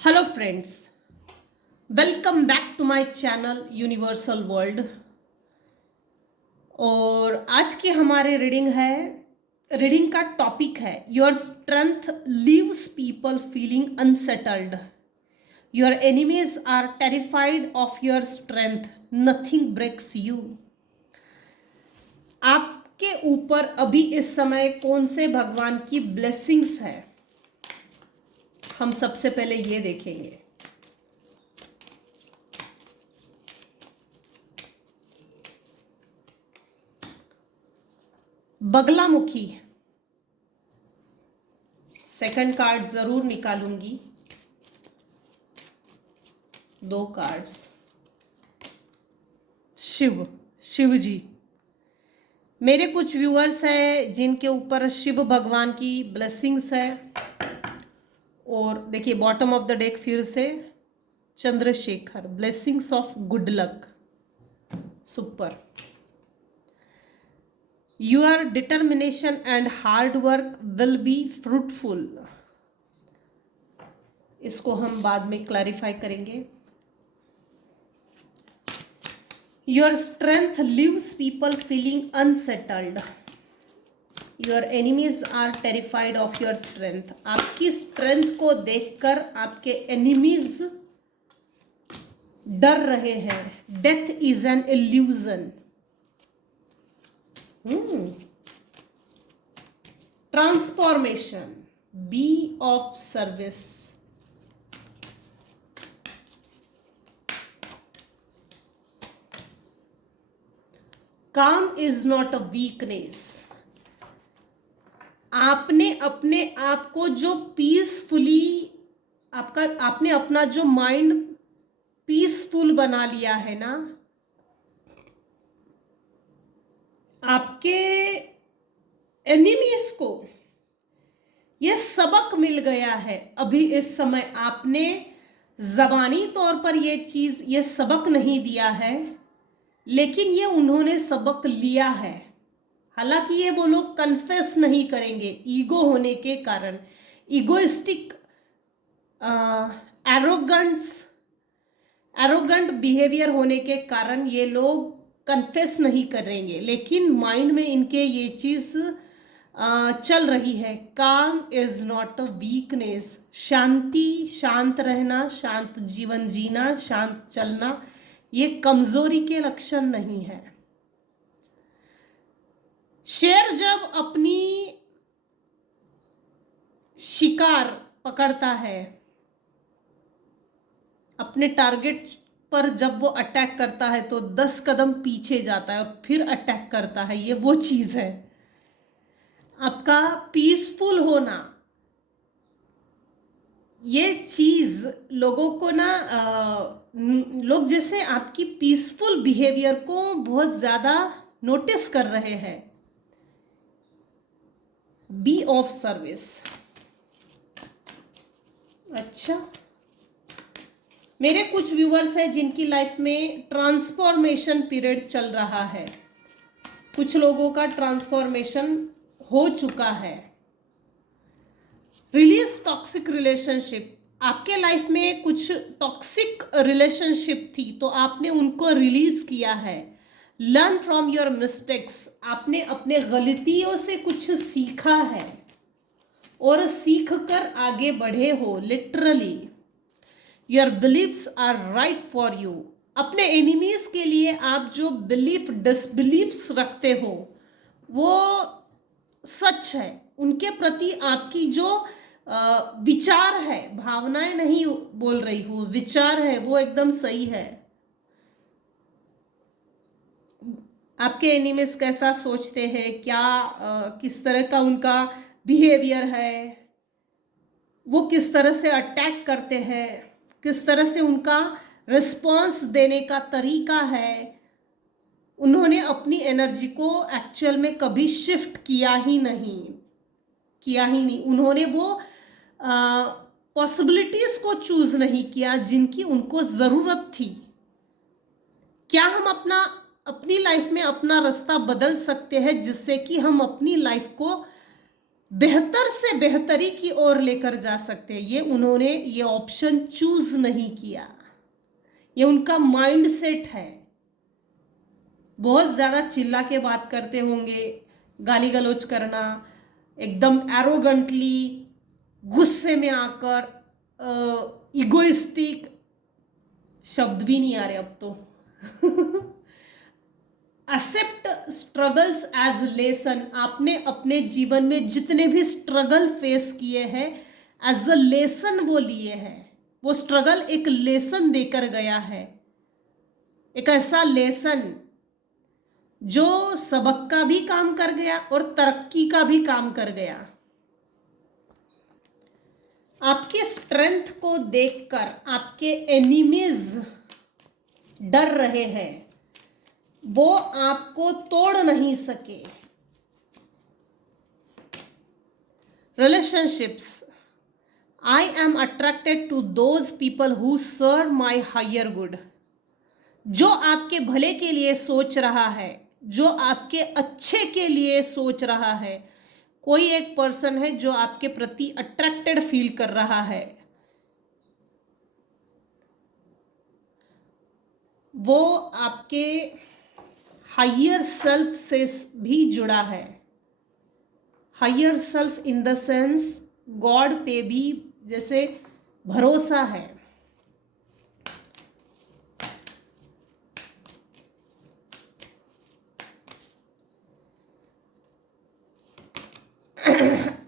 Hello friends, welcome back to my channel universal world. और आज की हमारे रीडिंग का टॉपिक है your strength leaves people feeling unsettled. Your enemies are terrified of your strength, nothing breaks you. आपके ऊपर अभी इस समय कौन से भगवान की ब्लेसिंग्स है, हम सबसे पहले ये देखेंगे। बगलामुखी सेकंड कार्ड जरूर निकालूंगी। 2 कार्ड्स। शिव जी। मेरे कुछ व्यूअर्स हैं जिनके ऊपर शिव भगवान की ब्लेसिंग्स है। और देखिए बॉटम ऑफ द डेक फिर से Chandrashekhar, blessings of good luck. Super. Your determination and hard work will be fruitful. इसको हम बाद में क्लैरिफाई करेंगे। Your strength leaves people feeling unsettled. Your enemies are terrified of your strength. आपकी strength को देखकर आपके एनिमीज डर रहे हैं। Death is an illusion. Transformation, be of service. Calm is not a weakness. आपने अपने आप को जो पीसफुली आपने अपना जो माइंड पीसफुल बना लिया है ना, आपके एनिमीज को यह सबक मिल गया है। अभी इस समय आपने जबानी तौर पर यह सबक नहीं दिया है, लेकिन ये उन्होंने सबक लिया है। हालांकि ये वो लोग कन्फेस नहीं करेंगे ईगो होने के कारण, ईगोइस्टिक एरोगेंट बिहेवियर होने के कारण ये लोग कन्फेस नहीं करेंगे, लेकिन माइंड में इनके ये चीज चल रही है। काम इज नॉट अ वीकनेस। शांति, शांत रहना, शांत जीवन जीना, शांत चलना ये कमजोरी के लक्षण नहीं है। शेर जब अपनी शिकार पकड़ता है, अपने टारगेट पर जब वो अटैक करता है तो 10 कदम पीछे जाता है और फिर अटैक करता है। ये वो चीज है। आपका पीसफुल होना, ये चीज लोगों को ना लोग जैसे आपकी पीसफुल बिहेवियर को बहुत ज्यादा नोटिस कर रहे हैं। Be of service. अच्छा, मेरे कुछ व्यूअर्स हैं जिनकी लाइफ में ट्रांसफॉर्मेशन पीरियड चल रहा है। कुछ लोगों का ट्रांसफॉर्मेशन हो चुका है। Release toxic relationship. आपके लाइफ में कुछ टॉक्सिक रिलेशनशिप थी तो आपने उनको रिलीज किया है। Learn from your mistakes. आपने अपने गलतियों से कुछ सीखा है और सीख कर आगे बढ़े हो। Literally your beliefs are right for you. अपने एनिमीज के लिए आप जो बिलीफ डिसबिलीव्स रखते हो वो सच है। उनके प्रति आपकी जो विचार है, भावनाएं नहीं बोल रही हूं, विचार है, वो एकदम सही है। आपके एनिमीज कैसा सोचते हैं, क्या किस तरह का उनका बिहेवियर है, वो किस तरह से अटैक करते हैं, किस तरह से उनका रिस्पॉन्स देने का तरीका है। उन्होंने अपनी एनर्जी को एक्चुअल में कभी शिफ्ट किया ही नहीं। उन्होंने वो पॉसिबिलिटीज को चूज नहीं किया जिनकी उनको जरूरत थी। क्या हम अपनी लाइफ में अपना रास्ता बदल सकते हैं जिससे कि हम अपनी लाइफ को बेहतर से बेहतरी की ओर लेकर जा सकते हैं। ये उन्होंने ये ऑप्शन चूज नहीं किया, ये उनका माइंड सेट है। बहुत ज्यादा चिल्ला के बात करते होंगे, गाली गलौज करना, एकदम एरोगेंटली, गुस्से में आकर, इगोइस्टिक, शब्द भी नहीं आ रहे अब तो। Accept struggles as lesson. आपने अपने जीवन में जितने भी स्ट्रगल फेस किए हैं, एज अ लेसन वो लिए हैं। वो स्ट्रगल एक लेसन देकर गया है, एक ऐसा लेसन जो सबक का भी काम कर गया और तरक्की का भी काम कर गया। आपके स्ट्रेंथ को देखकर आपके एनिमीज डर रहे हैं, वो आपको तोड़ नहीं सके। Relationships, I am attracted to those people who serve my higher good. जो आपके भले के लिए सोच रहा है, जो आपके अच्छे के लिए सोच रहा है, कोई एक पर्सन है जो आपके प्रति अट्रैक्टेड फील कर रहा है, वो आपके हायर सेल्फ से भी जुड़ा है। Higher self in the sense God पे भी जैसे भरोसा है।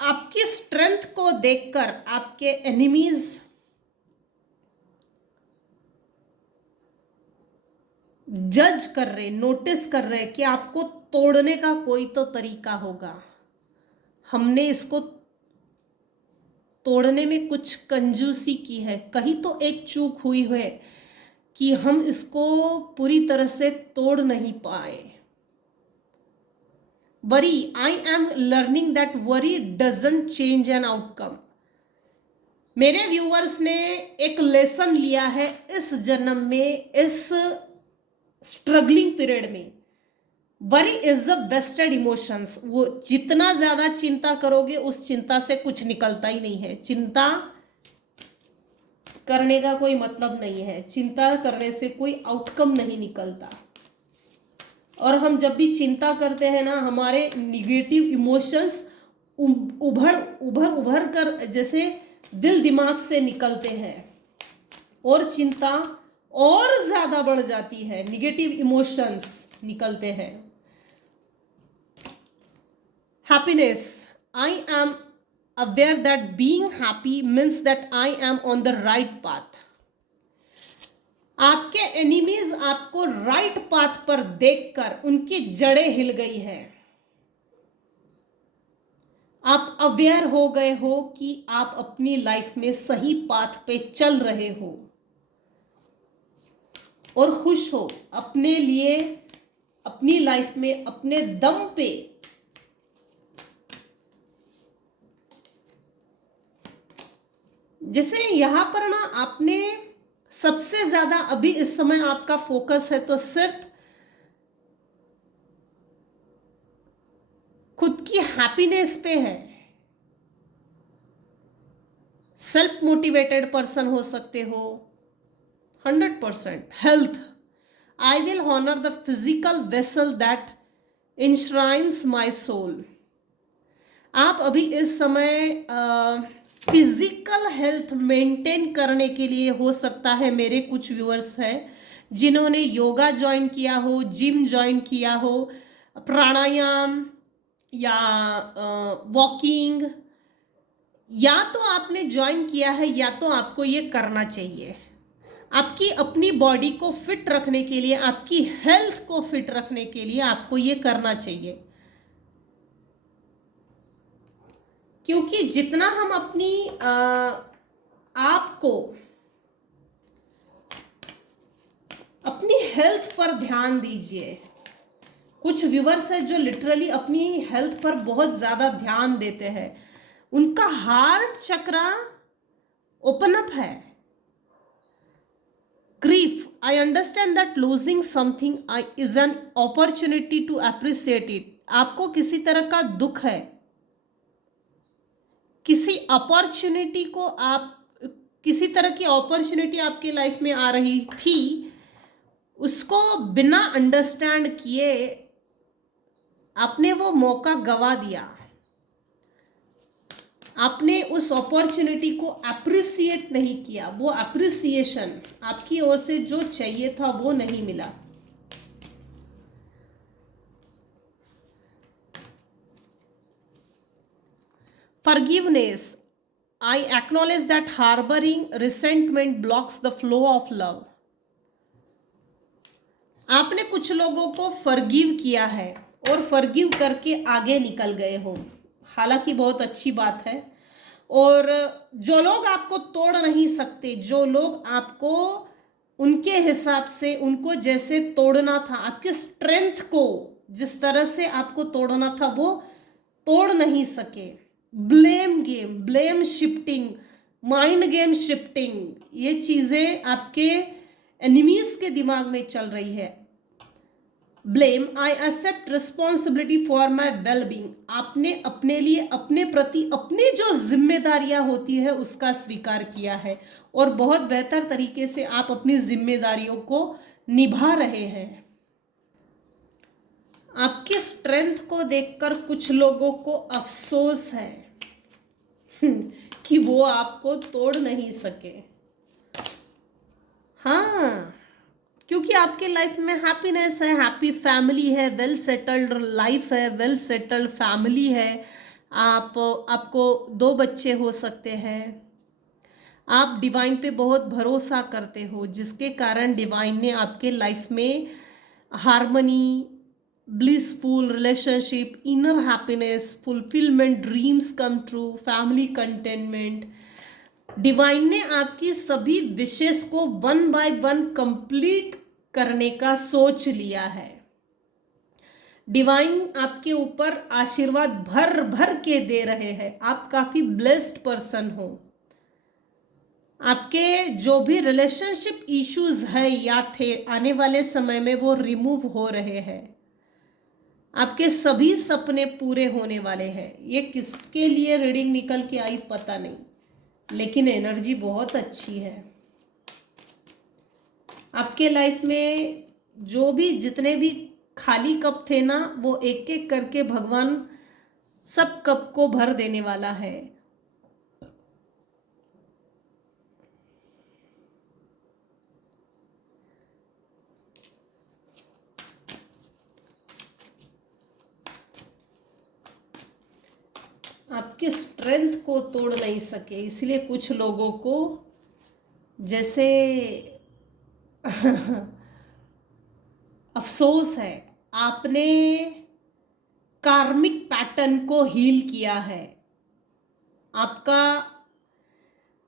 आपकी स्ट्रेंथ को देखकर आपके एनिमीज जज कर रहे, नोटिस कर रहे कि आपको तोड़ने का कोई तो तरीका होगा। हमने इसको तोड़ने में कुछ कंजूसी की है, कहीं तो एक चूक हुई है कि हम इसको पूरी तरह से तोड़ नहीं पाए। Worry, I am learning that worry doesn't change an outcome. मेरे व्यूअर्स ने एक लेसन लिया है इस जन्म में, इस स्ट्रगलिंग पीरियड में। Worry is the wasted emotions. वो जितना ज्यादा चिंता करोगे उस चिंता से कुछ निकलता ही नहीं है। चिंता करने का कोई मतलब नहीं है, चिंता करने से कोई आउटकम नहीं निकलता। और हम जब भी चिंता करते हैं ना, हमारे निगेटिव इमोशंस उभर कर जैसे दिल दिमाग से निकलते हैं और चिंता और ज्यादा बढ़ जाती है, निगेटिव इमोशंस निकलते हैं। Happiness, I am aware that being happy means that I am on the right path. आपके एनिमीज आपको राइट पाथ पर देखकर उनकी जड़ें हिल गई है। आप अवेयर हो गए हो कि आप अपनी लाइफ में सही पाथ पे चल रहे हो और खुश हो अपने लिए, अपनी लाइफ में अपने दम पे। जैसे यहां पर ना, आपने सबसे ज्यादा अभी इस समय आपका फोकस है तो सिर्फ खुद की हैप्पीनेस पे है। सेल्फ मोटिवेटेड पर्सन हो सकते हो 100%। Health, I will honour the physical vessel that enshrines my soul. आप अभी इस समय फिजिकल हेल्थ मेंटेन करने के लिए, हो सकता है मेरे कुछ व्यूअर्स हैं जिन्होंने योगा ज्वाइन किया हो, जिम ज्वाइन किया हो, प्राणायाम या वॉकिंग, या तो आपने ज्वाइन किया है या तो आपको ये करना चाहिए। आपकी अपनी बॉडी को फिट रखने के लिए, आपकी हेल्थ को फिट रखने के लिए आपको ये करना चाहिए। क्योंकि जितना हम अपनी आप को अपनी हेल्थ पर ध्यान दीजिए। कुछ व्यूअर्स हैं जो लिटरली अपनी हेल्थ पर बहुत ज्यादा ध्यान देते हैं, उनका हार्ट चक्रा ओपन अप है। Grief, I understand that losing something is an opportunity to appreciate it. आपको किसी तरह का दुख है, किसी अपॉर्चुनिटी को आप, किसी तरह की अपॉर्चुनिटी आपके लाइफ में आ रही थी, उसको बिना अंडरस्टैंड किए आपने वो मौका गवा दिया। आपने उस अपॉर्चुनिटी को अप्रिसिएट नहीं किया। वो अप्रिसिएशन आपकी ओर से जो चाहिए था वो नहीं मिला। Forgiveness. I acknowledge that harboring resentment blocks the flow of love. आपने कुछ लोगों को फॉरगिव किया है और फॉरगिव करके आगे निकल गए हो, हालांकि बहुत अच्छी बात है। और जो लोग आपको तोड़ नहीं सकते, जो लोग आपको उनके हिसाब से, उनको जैसे तोड़ना था, आपके स्ट्रेंथ को जिस तरह से आपको तोड़ना था वो तोड़ नहीं सके। Blame game, blame shifting, mind game shifting, ये चीजें आपके एनिमीज के दिमाग में चल रही है। Blame, I accept responsibility for my wellbeing. आपने अपने लिए, अपने प्रति अपनी जो जिम्मेदारियां होती है उसका स्वीकार किया है और बहुत बेहतर तरीके से आप अपनी जिम्मेदारियों को निभा रहे हैं। आपके स्ट्रेंथ को देखकर कुछ लोगों को अफसोस है कि वो आपको तोड़ नहीं सके। हाँ, क्योंकि आपके लाइफ में हैप्पीनेस है, हैप्पी फैमिली है, वेल सेटल्ड लाइफ है, वेल सेटल्ड फैमिली है। आपको 2 बच्चे हो सकते हैं। आप डिवाइन पे बहुत भरोसा करते हो, जिसके कारण डिवाइन ने आपके लाइफ में harmony, blissful relationship, inner happiness, fulfilment, dreams come true, family containment, divine ने आपकी सभी विशेष को 1 बाय 1 कंप्लीट करने का सोच लिया है। डिवाइन आपके ऊपर आशीर्वाद भर भर के दे रहे हैं। आप काफी ब्लेस्ड पर्सन हो। आपके जो भी रिलेशनशिप इश्यूज है या थे, आने वाले समय में वो रिमूव हो रहे हैं। आपके सभी सपने पूरे होने वाले हैं। ये किसके लिए रीडिंग निकल के आई पता नहीं, लेकिन एनर्जी बहुत अच्छी है। आपके लाइफ में जो भी, जितने भी खाली कप थे ना, वो एक एक करके भगवान सब कप को भर देने वाला है। आपके स्ट्रेंथ को तोड़ नहीं सके, इसलिए कुछ लोगों को जैसे अफसोस है। आपने कार्मिक पैटर्न को हील किया है।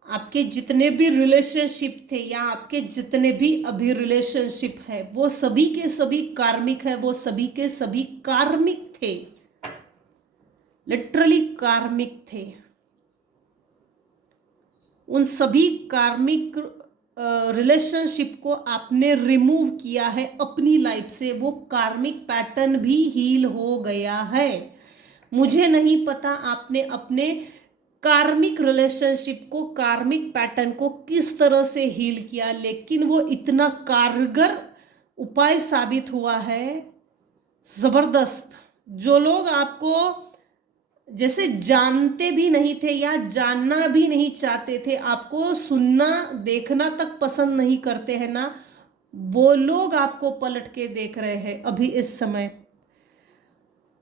आपके जितने भी रिलेशनशिप थे या आपके जितने भी अभी रिलेशनशिप है, वो सभी के सभी कार्मिक है, वो सभी के सभी कार्मिक थे, लिटरली कार्मिक थे। उन सभी कार्मिक रिलेशनशिप को आपने रिमूव किया है अपनी लाइफ से। वो कार्मिक पैटर्न भी हील हो गया है। मुझे नहीं पता आपने अपने कार्मिक रिलेशनशिप को, कार्मिक पैटर्न को किस तरह से हील किया, लेकिन वो इतना कारगर उपाय साबित हुआ है, जबरदस्त। जो लोग आपको जैसे जानते भी नहीं थे या जानना भी नहीं चाहते थे, आपको सुनना देखना तक पसंद नहीं करते हैं ना, वो लोग आपको पलट के देख रहे हैं अभी इस समय।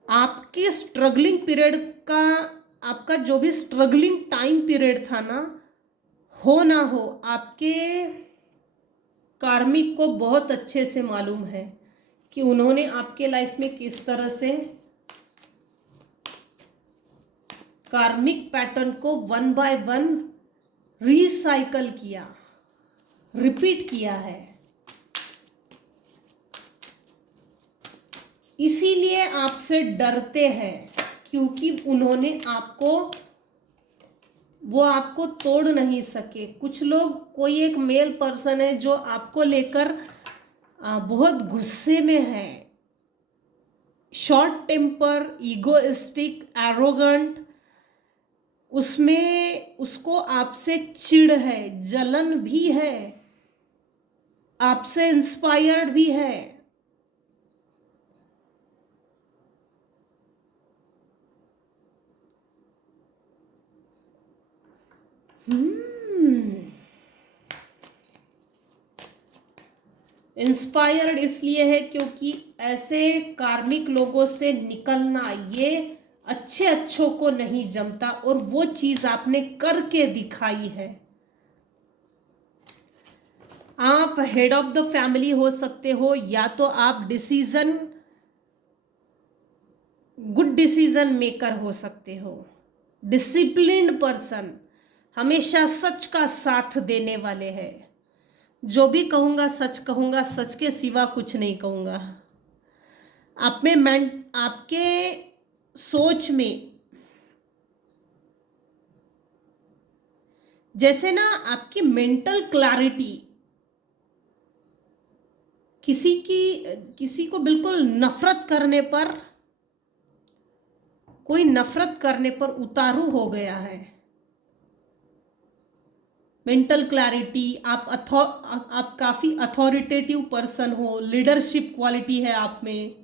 आपके स्ट्रगलिंग पीरियड का, आपका जो भी स्ट्रगलिंग टाइम पीरियड था ना, हो ना हो, आपके कार्मिक को बहुत अच्छे से मालूम है कि उन्होंने आपके लाइफ में किस तरह से कार्मिक पैटर्न को 1 बाय 1 रिसाइकल किया, रिपीट किया है। इसीलिए आपसे डरते हैं, क्योंकि उन्होंने वो आपको तोड़ नहीं सके। कुछ लोग, कोई एक मेल पर्सन है जो आपको लेकर बहुत गुस्से में है, शॉर्ट टेम्पर, ईगोइस्टिक, एरोगेंट, उसमें उसको आपसे चिढ़ है, जलन भी है, आपसे इंस्पायर्ड भी है। इंस्पायर्ड इसलिए है क्योंकि ऐसे कार्मिक लोगों से निकलना ये अच्छे अच्छों को नहीं जमता, और वो चीज आपने करके दिखाई है। आप हेड ऑफ द फैमिली हो सकते हो, या तो आप गुड डिसीजन मेकर हो सकते हो, डिसिप्लिन्ड पर्सन, हमेशा सच का साथ देने वाले हैं। जो भी कहूंगा सच कहूंगा, सच के सिवा कुछ नहीं कहूंगा। आप में आपके सोच में जैसे ना आपकी मेंटल क्लैरिटी, किसी को बिल्कुल नफरत करने पर उतारू हो गया है। मेंटल क्लैरिटी, आप काफी अथॉरिटेटिव पर्सन हो, लीडरशिप क्वालिटी है आप में।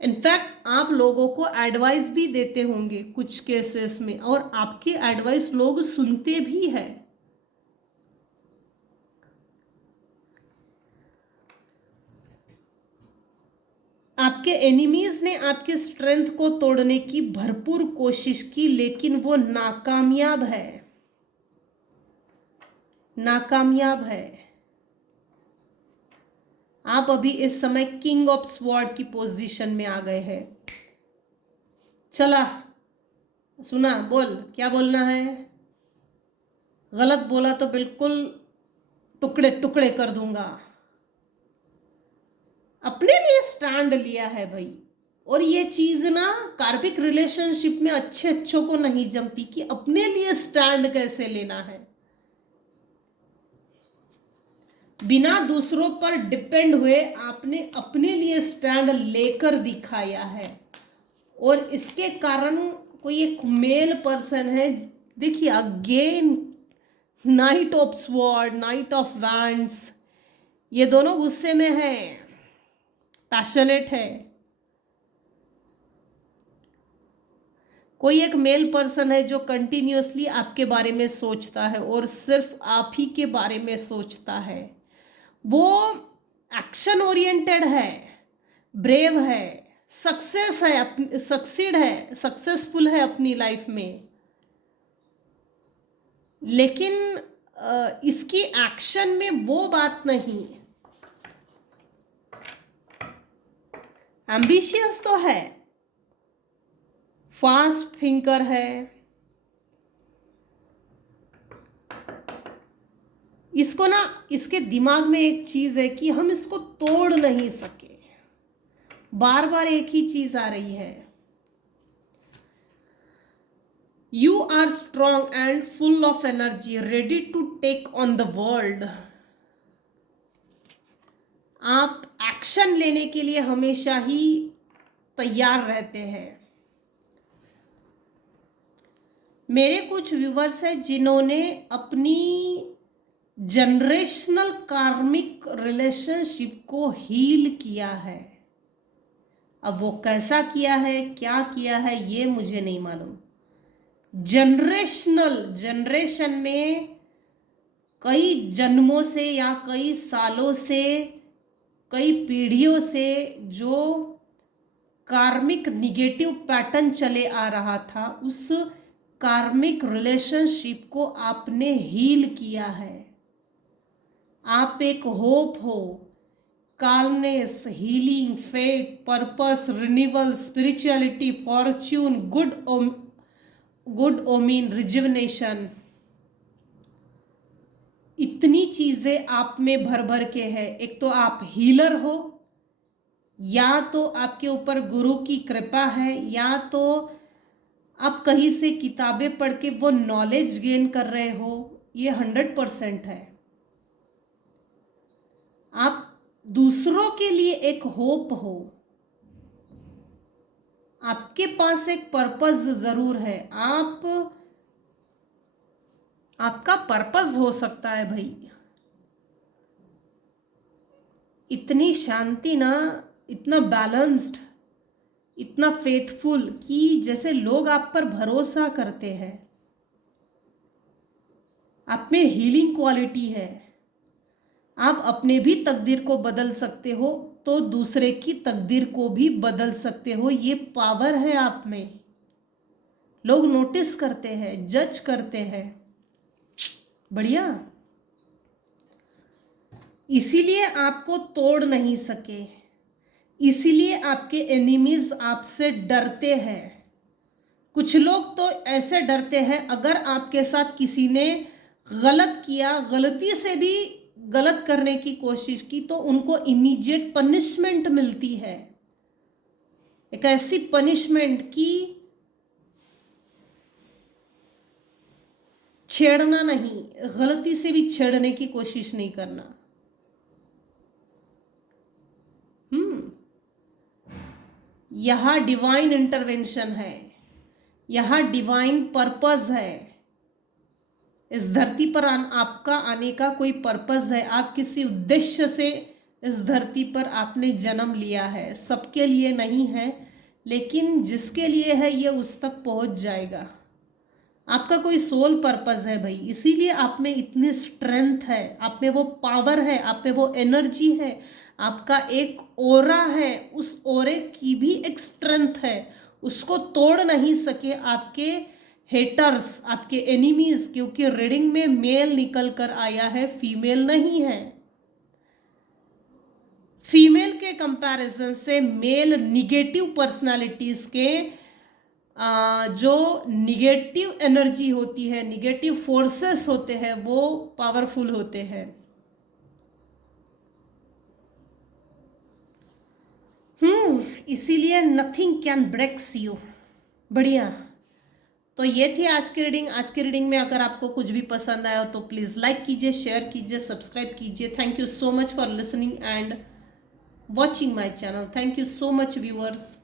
इनफैक्ट आप लोगों को एडवाइस भी देते होंगे कुछ केसेस में, और आपकी एडवाइस लोग सुनते भी हैं। आपके एनिमीज ने आपके स्ट्रेंथ को तोड़ने की भरपूर कोशिश की, लेकिन वो नाकामयाब है। आप अभी इस समय किंग ऑफ स्वॉर्ड की पोजीशन में आ गए हैं। चला, सुना, बोल, क्या बोलना है। गलत बोला तो बिल्कुल टुकड़े टुकड़े कर दूंगा। अपने लिए स्टैंड लिया है भाई। और ये चीज ना कार्मिक रिलेशनशिप में अच्छे अच्छों को नहीं जमती कि अपने लिए स्टैंड कैसे लेना है। बिना दूसरों पर डिपेंड हुए आपने अपने लिए स्टैंड लेकर दिखाया है। और इसके कारण कोई एक मेल पर्सन है, देखिए again night of sword, night of wands, ये दोनों गुस्से में है, पैशनेट है। कोई एक मेल पर्सन है जो कंटिन्यूअसली आपके बारे में सोचता है और सिर्फ आप ही के बारे में सोचता है। वो एक्शन ओरिएंटेड है, ब्रेव है, सक्सेसफुल है अपनी लाइफ में, लेकिन इसकी एक्शन में वो बात नहीं। एम्बिशियस तो है, फास्ट थिंकर है, इसको ना, इसके दिमाग में एक चीज है कि हम इसको तोड़ नहीं सके, बार बार एक ही चीज आ रही है। You are strong and full of energy, ready to take on the world. आप एक्शन लेने के लिए हमेशा ही तैयार रहते हैं। मेरे कुछ व्यूवर्स हैं जिन्होंने अपनी जनरेशनल कार्मिक रिलेशनशिप को हील किया है। अब वो कैसा किया है, क्या किया है, ये मुझे नहीं मालूम। जनरेशन में कई जन्मों से या कई सालों से, कई पीढ़ियों से जो कार्मिक निगेटिव पैटर्न चले आ रहा था, उस कार्मिक रिलेशनशिप को आपने हील किया है। आप एक होप हो, calmness, healing, faith, purpose, renewal, spirituality, fortune, good omen, rejuvenation, इतनी चीजें आप में भर भर के है। एक तो आप हीलर हो, या तो आपके ऊपर गुरु की कृपा है, या तो आप कहीं से किताबें पढ़ के वो नॉलेज गेन कर रहे हो। ये 100% है। आप दूसरों के लिए एक होप हो। आपके पास एक पर्पस जरूर है। आपका पर्पस हो सकता है भाई। इतनी शांति ना, इतना बैलेंस्ड, इतना फेथफुल कि जैसे लोग आप पर भरोसा करते हैं। आप में हीलिंग क्वालिटी है। आप अपने भी तकदीर को बदल सकते हो तो दूसरे की तकदीर को भी बदल सकते हो। ये पावर है आप में। लोग नोटिस करते हैं, जज करते हैं। बढ़िया। इसीलिए आपको तोड़ नहीं सके, इसीलिए आपके एनिमीज आपसे डरते हैं। कुछ लोग तो ऐसे डरते हैं, अगर आपके साथ किसी ने गलत किया, गलती से भी गलत करने की कोशिश की, तो उनको इमीडिएट पनिशमेंट मिलती है। एक ऐसी पनिशमेंट की छेड़ना नहीं, गलती से भी छेड़ने की कोशिश नहीं करना। यहां डिवाइन इंटरवेंशन है, यहां डिवाइन पर्पस है। इस धरती पर आपका आने का कोई पर्पस है। आप किसी उद्देश्य से इस धरती पर आपने जन्म लिया है। सबके लिए नहीं है, लेकिन जिसके लिए है ये उस तक पहुंच जाएगा। आपका कोई सोल पर्पस है भाई। इसीलिए आप में इतनी स्ट्रेंथ है, आप में वो पावर है, आप में वो एनर्जी है। आपका एक ओरा है, उस ओरे की भी एक स्ट्रेंथ है। उसको तोड़ नहीं सके आपके हेटर्स, आपके एनिमीज, क्योंकि रीडिंग में मेल निकल कर आया है, फीमेल नहीं है। फीमेल के कंपैरिजन से मेल निगेटिव पर्सनालिटीज के जो निगेटिव एनर्जी होती है, निगेटिव फोर्सेस होते हैं, वो पावरफुल होते हैं। इसीलिए नथिंग कैन ब्रेक्स यू। बढ़िया। तो ये थी आज की रीडिंग। आज की रीडिंग में अगर आपको कुछ भी पसंद आया तो प्लीज़ लाइक कीजिए, शेयर कीजिए, सब्सक्राइब कीजिए। Thank you so much for listening and watching my channel. Thank you so much viewers.